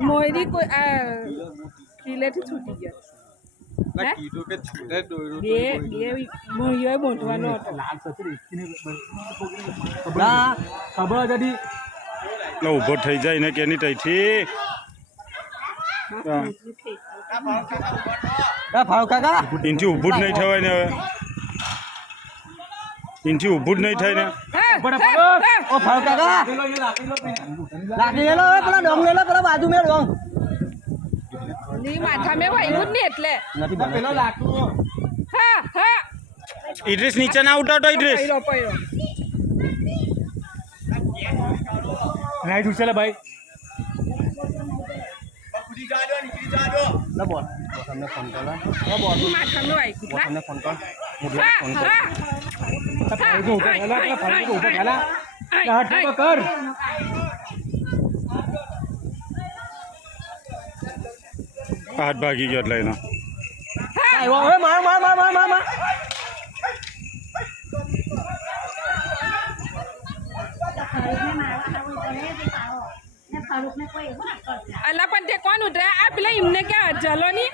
મોયરી કોઈ આ કિલ્લેથી છૂટી ગયા ઊભો થઈ જાય ને કેની તઈથી હા. ભાવ કાકા એનથી ઊભું જ નહીં થવાય ને હવે એનથી ઊભું જ નહીં થાય ને. ઓ ભાવ કાકા. લાકડી લેલો પેલા. ડોંગ લેલો પેલા બાજુ મેં ડોંગની માથા મેં વાગ્યું જ નહીં એટલે. પેલો હા. હા ઇડ્રીસ નીચે ના ઉતારતો ઇડ્રીસ. રાઈટ ઉછેલે ભાઈ. બોલ. તમને ફોન કરો બોલ તમને ફોન ફોન ભાઈ ઉભો થયેલા પેલા ભાઈ ઉભો થયેલા આય, હાથ આય. ઉભો કર હાથ ભાગી ગયો એટલે એનો આવ્યો હવે માર માર માર માર માર માર અલા પણ તે કોણ ઉતર્યા આ પેલા એમને કે જલો ની